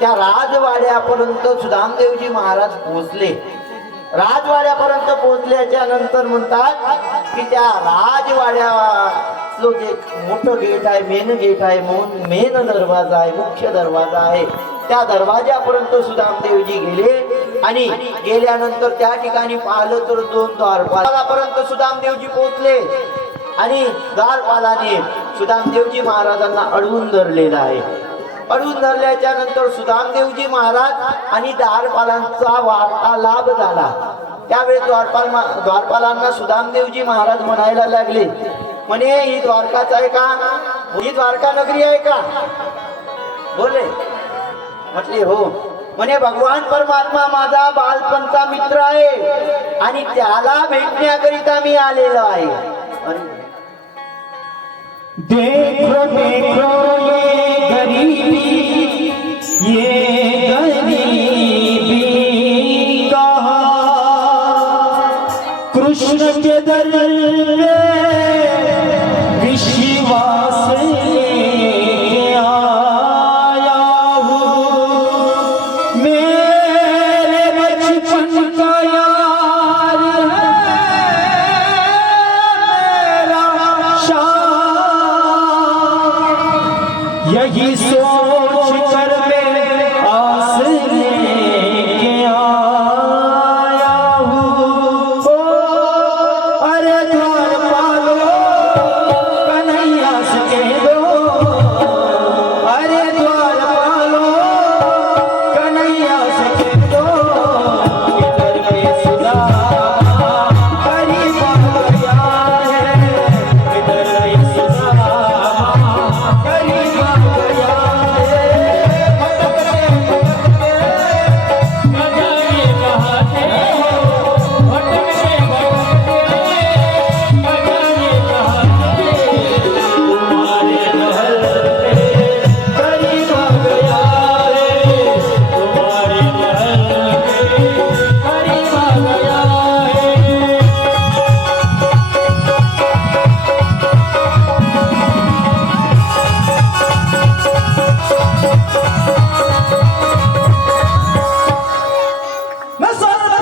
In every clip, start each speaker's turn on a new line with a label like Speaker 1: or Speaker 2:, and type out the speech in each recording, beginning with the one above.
Speaker 1: त्या राजवाड्यापर्यंत सुदामदेवजी महाराज पोहोचले. राजवाड्यापर्यंत पोहोचल्याच्या नंतर म्हणतात की त्या राजवाड्याचं जे मोठं गेट आहे मेन गेट आहे म्हणून मेन दरवाजा आहे मुख्य दरवाजा आहे. त्या दरवाजापर्यंत सुदामदेवजी गेले आणि गेल्यानंतर त्या ठिकाणी पाहिलं तर दोन द्वारपालापर्यंत सुदामदेवजी पोहोचले आणि द्वारपालाने सुदामदेवजी महाराजांना अडवून धरलेलं आहे. अडून धरल्याच्या नंतर सुदामदेवजी महाराज आणि द्वारपालांचा वाटा लाभ झाला. त्यावेळी द्वारपाल द्वारपालांना सुदामदेवजी महाराज म्हणायला लागले म्हणे ही द्वारकाच आहे का? ही द्वारका नगरी आहे का? बोले म्हटले हो. म्हणे भगवान परमात्मा माझा बालपणचा मित्र आहे आणि त्याला भेटण्याकरिता मी आलेलो आहे. अरे
Speaker 2: देखो देखो ये ही सो
Speaker 1: Yeah.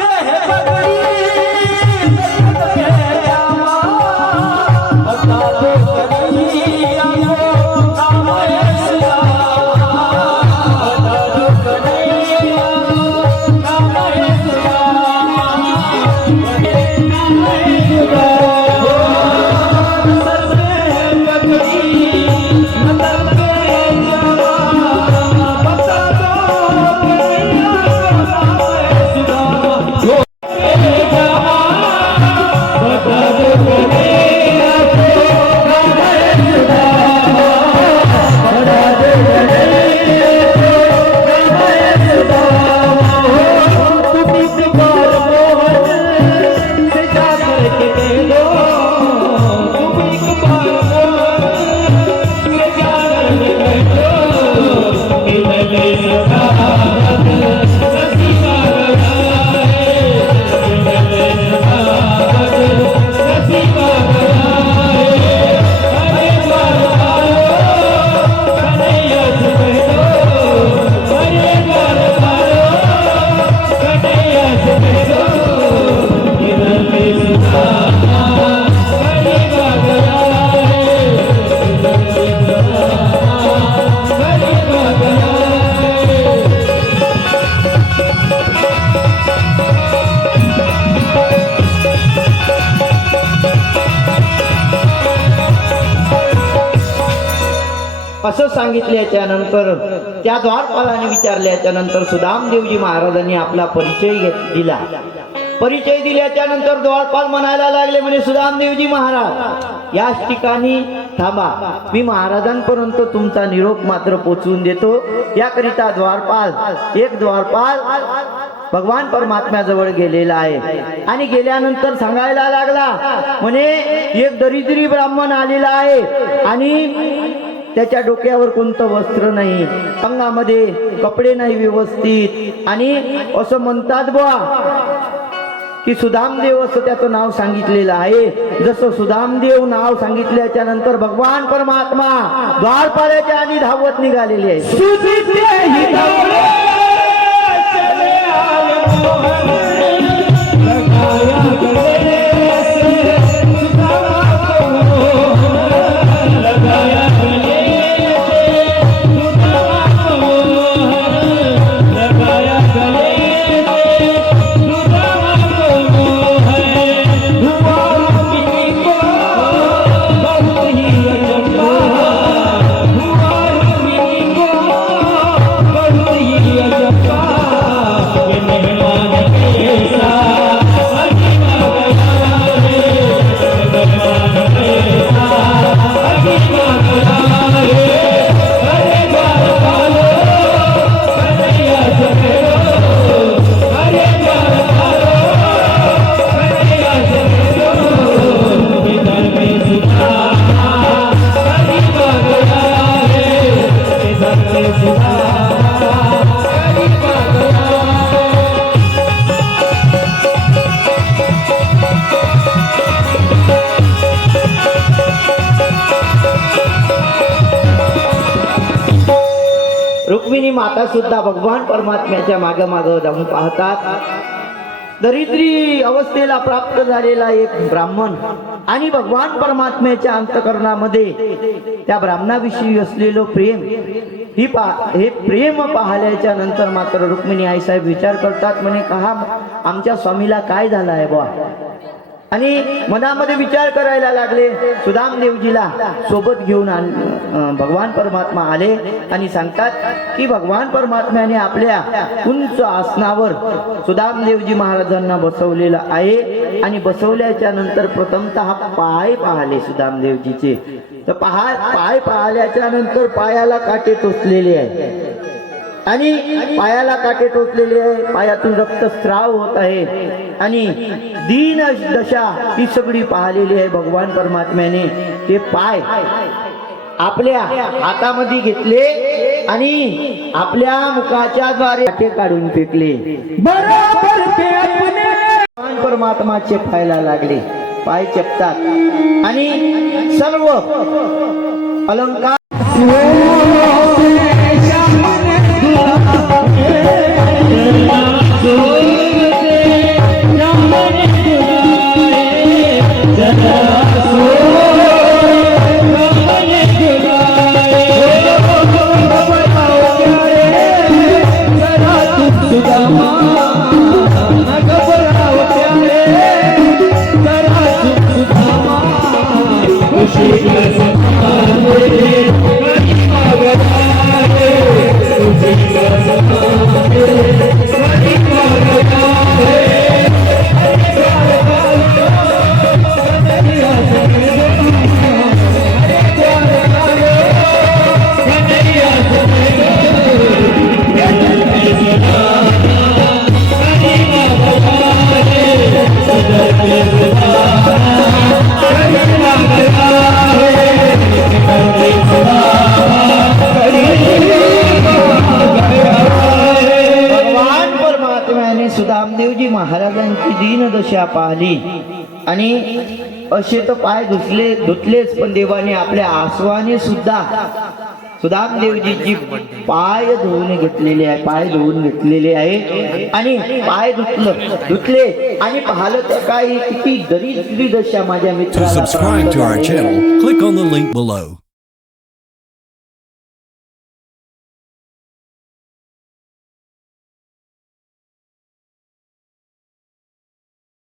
Speaker 1: सांगितल्याच्या नंतर त्या द्वारपालाने विचारल्याच्या नंतर सुदामदेवजी महाराजांनी आपला परिचय घेत- दिला. परिचय दिल्याच्या नंतर द्वारपाल म्हणायला लागले म्हणे सुदामदेवजी महाराज याच ठिकाणी थांबा. मी महाराजांपर्यंत तुमचा निरोप मात्र पोचवून देतो. याकरिता द्वारपाल एक द्वारपाल भगवान परमात्म्याजवळ गेलेला आहे. आणि गेल्यानंतर सांगायला लागला म्हणे एक दरिद्री ब्राह्मण आलेला आहे आणि त्याच्या डोक्यावर कोणतं वस्त्र नाही. अंगामध्ये कपडे नाही व्यवस्थित. आणि असं म्हणतात बुवा की सुदामदेव असं त्याचं नाव सांगितलेलं आहे. जसं सुदामदेव नाव सांगितल्याच्या नंतर भगवान परमात्मा द्वारपाल्याच्या आणि धावत निघालेली आहे रुक्मिणी माता सुद्धा भगवान परमात्म्याच्या मागे माग जाऊन पाहतात. दरिद्री अवस्थेला प्राप्त झालेला एक ब्राह्मण आणि भगवान परमात्म्याच्या अंतकरणामध्ये त्या ब्राह्मणाविषयी असलेलं प्रेम ही पा हे प्रेम पाहिल्याच्या नंतर मात्र रुक्मिणी आईसाहेब विचार करतात म्हणे का आमच्या स्वामीला काय झालं आहे बा आणि मनामध्ये विचार करायला लागले सुदाम देवजीला सोबत घेऊन आण. भगवान परमात्मा आले आणि सांगतात की भगवान परमात्म्याने आपल्या उंच आसनावर सुदाम देवजी महाराजांना बसवलेलं आहे आणि बसवल्याच्या नंतर प्रथमतः पाय पाहले सुदाम देवजीचे. तर पहा पाय पाहिल्याच्या नंतर पायाला काटे टोचलेले आहे आणि पायाला काटे टोचलेले आहे. पायातून रक्तस्राव होत आहे. आणि दीन दशा ही सगळी पाहिलेली आहे भगवान परमात्म्याने. ते पाय आपल्या हातामध्ये घेतले आणि आपल्या मुखाच्या द्वारे काटे काढून फेकले.
Speaker 2: बराबर
Speaker 1: भगवान परमात्माचे पाहायला लागले. पाय चपतात. आणि सर्व अलंकार भगवान सुदामदेवजी महाराजांची दीनदशा पाहिली. आणि असे तर पाय धुतले धुतलेच पण देवाने आपल्या आसवाने सुद्धा सुदामदेवजीची पाय धुवून घेतलेले आहे पाय धुवून घेतलेले आहे. आणि पाय धुतलं धुतले आणि पाहिलं तर काय किती दरिद्री दशा माझ्या मित्राला